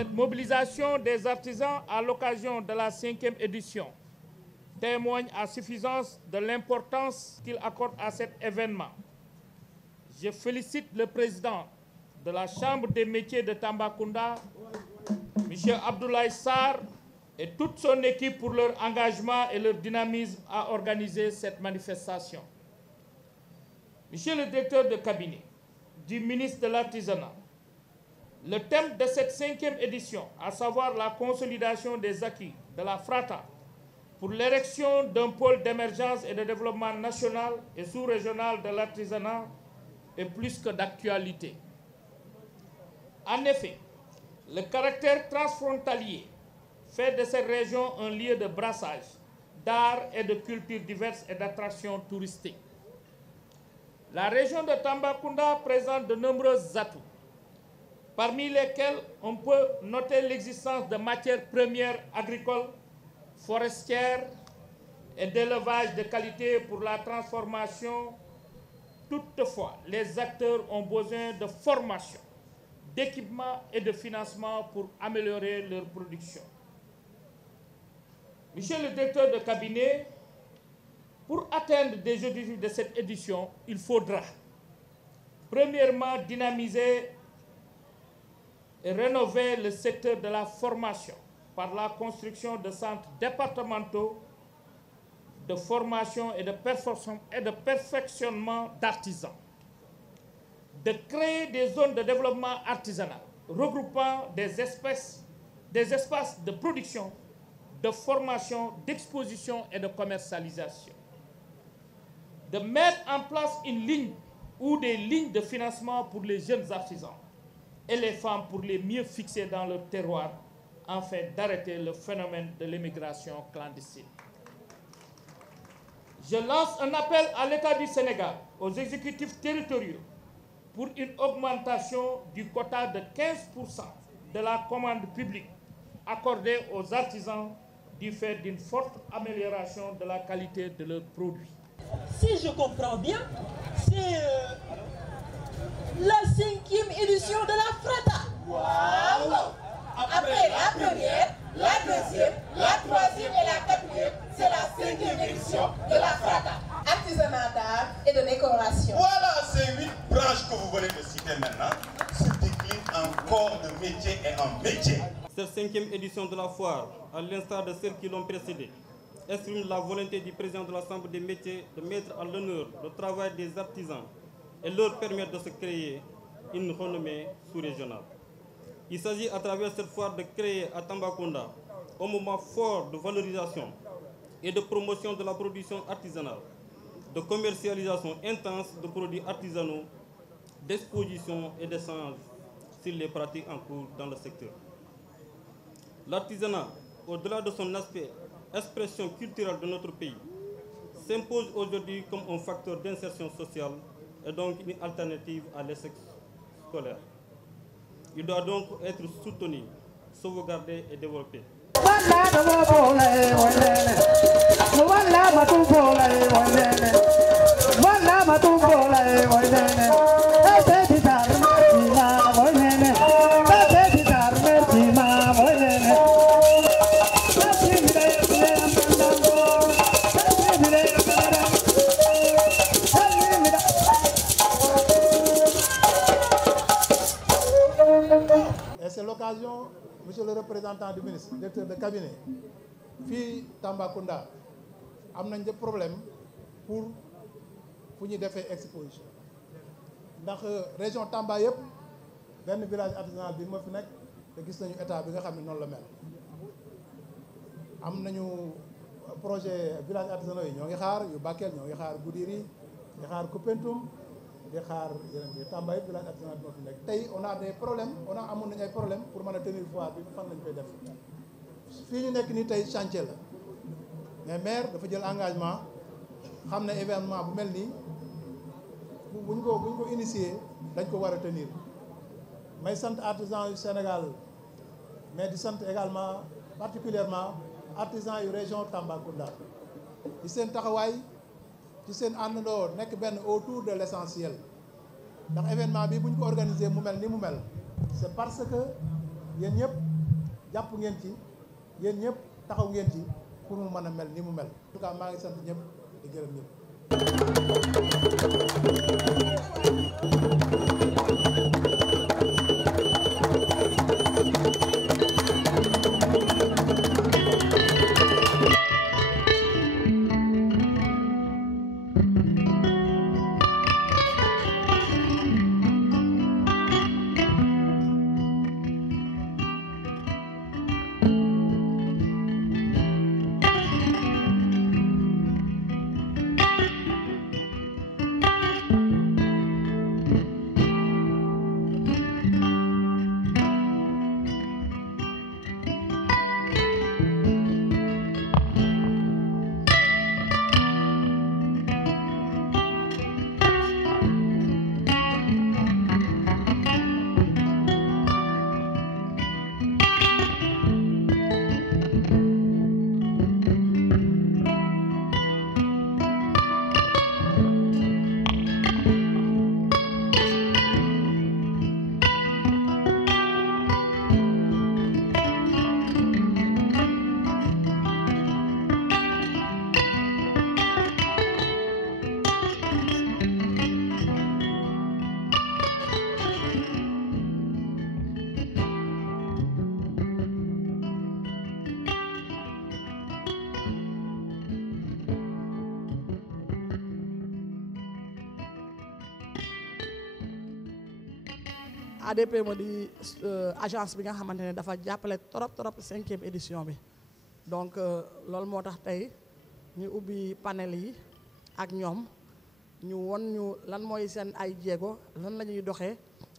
Cette mobilisation des artisans à l'occasion de la 5e édition témoigne à suffisance de l'importance qu'il accorde à cet événement. Je félicite le président de la Chambre des métiers de Tambacounda, M. Abdoulaye Sarr, et toute son équipe pour leur engagement et leur dynamisme à organiser cette manifestation. Monsieur le directeur de cabinet du ministre de l'Artisanat, le thème de cette 5e édition, à savoir la consolidation des acquis de la FRATA pour l'érection d'un pôle d'émergence et de développement national et sous-régional de l'artisanat, est plus que d'actualité. En effet, le caractère transfrontalier fait de cette région un lieu de brassage d'art et de cultures diverses et d'attractions touristiques. La région de Tambacounda présente de nombreux atouts, parmi lesquels on peut noter l'existence de matières premières agricoles, forestières et d'élevage de qualité pour la transformation. Toutefois, les acteurs ont besoin de formation, d'équipement et de financement pour améliorer leur production. Monsieur le directeur de cabinet, pour atteindre des objectifs de cette édition, il faudra premièrement dynamiser et rénover le secteur de la formation par la construction de centres départementaux de formation et de perfectionnement d'artisans, de créer des zones de développement artisanal regroupant des espaces de production, de formation, d'exposition et de commercialisation, de mettre en place une ligne ou des lignes de financement pour les jeunes artisans et les femmes pour les mieux fixer dans leur terroir afin d'arrêter le phénomène de l'immigration clandestine. Je lance un appel à l'État du Sénégal, aux exécutifs territoriaux, pour une augmentation du quota de 15% de la commande publique accordée aux artisans du fait d'une forte amélioration de la qualité de leurs produits. Si je comprends bien, c'est la 5e édition de la FRATA. Wow! Après la première, la deuxième, la troisième et la quatrième, c'est la 5e édition de la FRATA. Artisanat d'art et de décoration. Voilà ces 8 branches que vous venez de citer maintenant se déclinent en corps de métier et en métier. Cette 5e édition de la foire, à l'instar de celles qui l'ont précédée, exprime la volonté du président de l'Assemblée des métiers de mettre à l'honneur le travail des artisans et leur permettre de se créer une renommée sous-régionale. Il s'agit à travers cette foire de créer à Tambacounda un moment fort de valorisation et de promotion de la production artisanale, de commercialisation intense de produits artisanaux, d'exposition et d'échange sur les pratiques en cours dans le secteur. L'artisanat, au-delà de son aspect expression culturelle de notre pays, s'impose aujourd'hui comme un facteur d'insertion sociale et donc une alternative à l'échec scolaire. Il doit donc être soutenu, sauvegardé et développé. C'est l'occasion, monsieur le représentant du ministre, directeur de cabinet, fii Tambacounda am nañ de problème pour fu ñuy defee exposition ndax région Tamba yëpp benn village artisanal bi moo fi nekk te gis nañu état bi nga xam ne noonu la mel. am nañu projet village artisanal yi ñoo ngi xaar yu Bakel, ñoo ngi xaar Goudiri, di xaar Koupentoum, di xaar yeneen bi Tamba yëpp village artisanal bi moo fi nekk. Tey on a des problèmes, amoon nañu ay problèmes pour mën a tenir foire bi fan lañ koy def. fii ñu nekk nii tey chantier la mais maire dafa jël engagement xam ne événement bu mel nii buñ ko initier dañ ko war a tenir may sant artisans yu Sénégal mais di sant également particulièrement artisans yu région Tambacounda ci seen taxawaay ci seen àndandoo nekk benn autour de l'essentiel ndax événement bi buñ ko organiser mu mel ni mu mel c'est parce que yéen ñëpp jàpp ngeen ci yéen ñëpp taxaw ngeen ci pour mu mën a mel ni mu mel. En tout cas maa ngi sant ñëpp di gërëm ñëpp. ADP moo di agence bi nga xamante ne dafa jàppale trop 5e édition bi donc loolu moo tax tey ñu ubbi panel yi ak ñoom ñu won ñu lan mooy seen ay jéego lan la ñuy doxee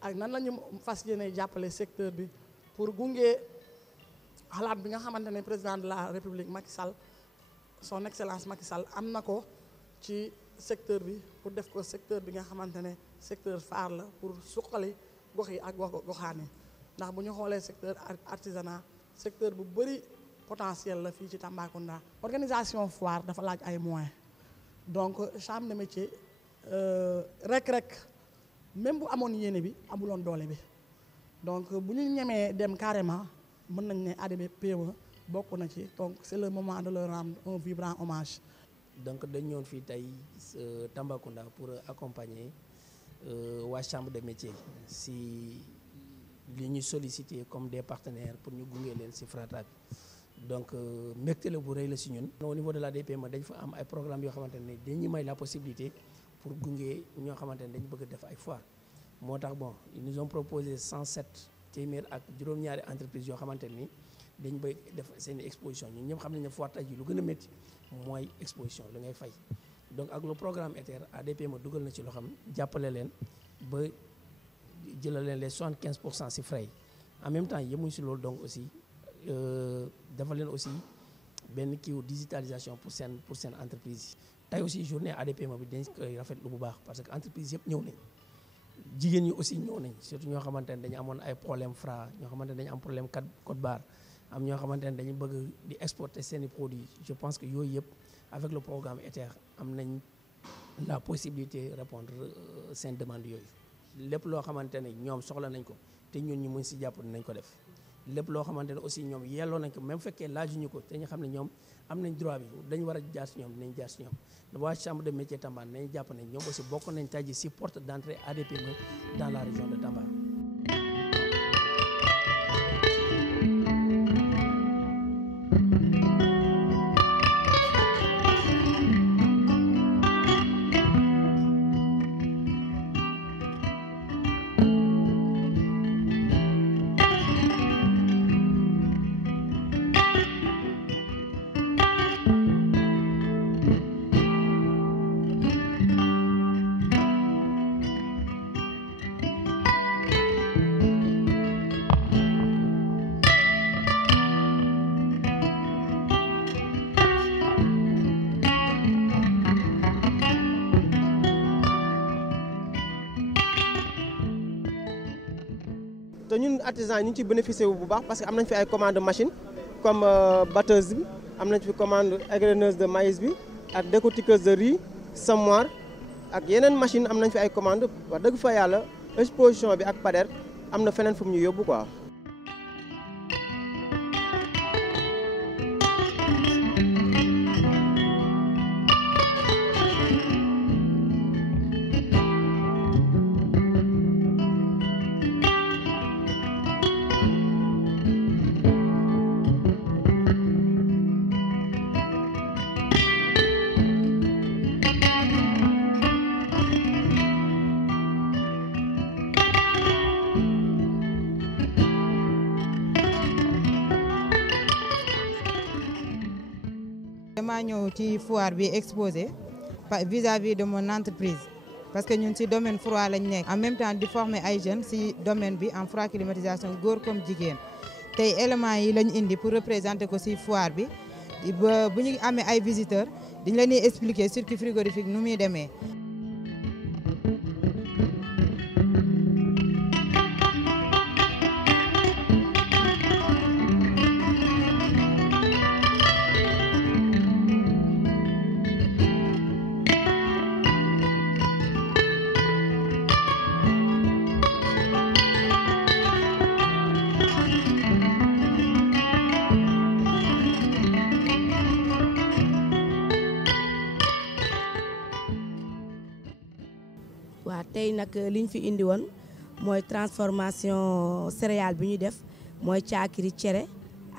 ak nan la ñu fas yéene jàppale secteur bi pour gunge xalaat bi nga xamante ne président de la république Macky Sall son excellence Macky Sall am na ko ci secteur bi pour def ko secteur bi nga xamante ne secteur phare la pour suqali gox yi ak goxaan yi ndax bu ñu xoolee secteur artisanat secteur bu bëri potentiel la fii ci Tambacounda. Organisation foire dafa laaj ay moyens donc chambre de métier rek même bu amoon yéene bi amuloon doole bi donc bu ñu ñemee dem carrément mën nañ ne ADP bokk na ci donc c'est le moment de leur rendre un vibrant hommage. donc dañ ñëwoon fii tey Tambacounda pour accompagner waa chambre de métier si li ñu sollicité comme des partenaires pour ñu gunge leen si FRATA bi donc mbégte la bu rëy la si ñun. au niveau de la DPME dañ fa am ay programmes yoo xamante ne dañuy may la possibilité pour gunge ñoo xamante ne dañu bëgg a def ay foire moo tax bon ils nous ont proposé 107 téeméer ak juróom-ñaari entreprises yoo xamante ni dañ bëgg def seen exposition ñun ñëpp xam nañ ne foire tey ji lu gën a métti mooy exposition li ngay fay. donc ak le programme ETER ADPME dugal na ci loo xam jàppale leen ba jëlal leen les 75% si frais yi en même temps yemuñ si loolu donc aussi dafa leen aussi benn kiiw digitalisation pour seen entreprise yi tey aussi journée ADPME bi dañ koy rafetlu bu baax parce que entreprise yëpp ñëw nañ jigéen ñi aussi ñëw nañ surtout ñoo xamante ne dañu amoon ay problème Fra ñoo xamante ne dañu am problème code barre am ñoo xamante ne dañu bëgg di exporter seeni produits je pense que yooyu yëpp avec le programme ETER am nañ la possibilité répondre seen demande yooyu lépp loo xamante ne ñoom soxla nañ ko te ñun ñu mën si jàpp nañ ko def lépp loo xamante ne aussi ñoom yelloo nañ ko même fekkee laajuñu ko te ñu xam ne ñoom am nañ droit bi dañu war a jaar si ñoom dinañ jaar si ñoom waa chambre de métier Tamba nañ jàpp ne ñoom aussi bokk nañ tey ji si porte d'entrée ADPME dans la région de Tamba. te ñun artisans yi ñu ngi ciy bénéficié wu bu baax parce que am nañ fi ay commande machine comme batteuse bi am nañ fi commande égreneuse de maïs bi ak décortiqueuse de riz semoir ak yeneen machine am nañ fi ay commande wax dëgg fa yàlla exposition bi ak Pader am na feneen fu mu ñu yóbbu quoi. dama ñëw ci foire bi exposé vis-à-vis de mon entreprise parce que ñun ci domaine froid lañ nekk en même temps di former ay jeunes ci domaine bi en froid climatisation góor comme jigéen tey éléments yi lañ indi pour représenter ko ci foire bi ba bu ñu amee ay visiteurs dañ leen di expliquer circuit frigorifique nu muy demee. waaw tey nag liñ fi indi woon mooy transformation céréale bi ñu def mooy caakiri cere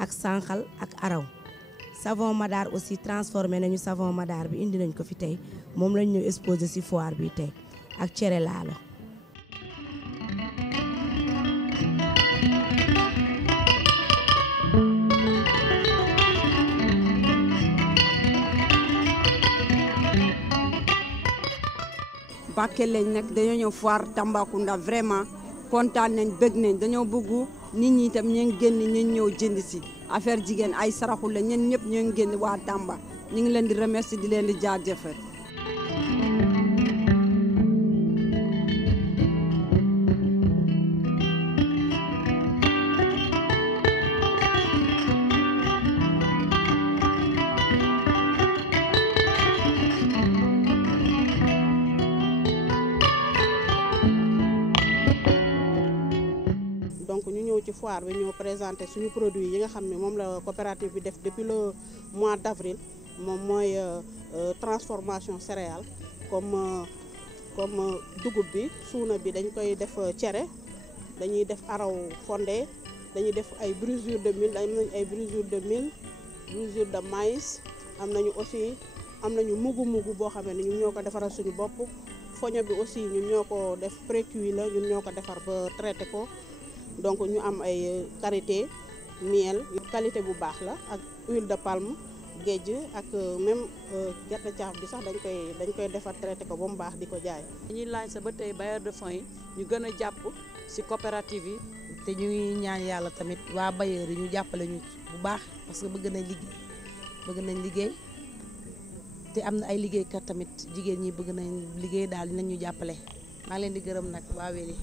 ak sànqal ak araw savon madar aussi transformé nañu savon madar bi indi nañ ko fi tey moom lañ ñu exposé ci foire bi tey ak cere laalo. Bakel lañ nag dañoo ñëw foire Tambacounda vraiment kontaan nañ bëgg nañ dañoo bëgg nit ñi itam ñu ngi génn ñu ñëw jënd si affaire jigéen ay saraxu la ñen ñëpp ñu ngi génn waa Tamba ñu ngi leen di remercier di leen di jaajëfal. donc ñu ñëw ci foire bi ñoo présenté suñu produit yi nga xam ne moom la coopérative bi def depuis le mois d'avril moom mooy transformation céréale comme dugub bi suuna bi dañ koy def cere dañuy def araw fondé dañuy def ay brisure de mil am nañu ay brisure de mil brisure de maïs am nañu aussi am nañu mugu boo xam ne ñun ñoo ko defaral suñu bopp foño bi aussi ñun ñoo ko def précuit la ñun ñoo ko defar ba traité ko donc ñu am ay karité miel qualité bu baax la ak huile de palme géej ak même gerte caaf bi sax dañ koy defar traité ko ba mu baax di ko jaay. dañuy lancé ba tey bailleur de fonds yi ñu gën a jàpp ci coopérative yi. te ñu ngi ñaan yàlla tamit waa bailleur yi ñu jàppale ñu bu baax parce que bëgg nañ liggéey te am na ay liggéeykat tamit jigéen ñi bëgg nañ liggéey daal dinañ ñu jàppale maa leen di gërëm nag waa Weli.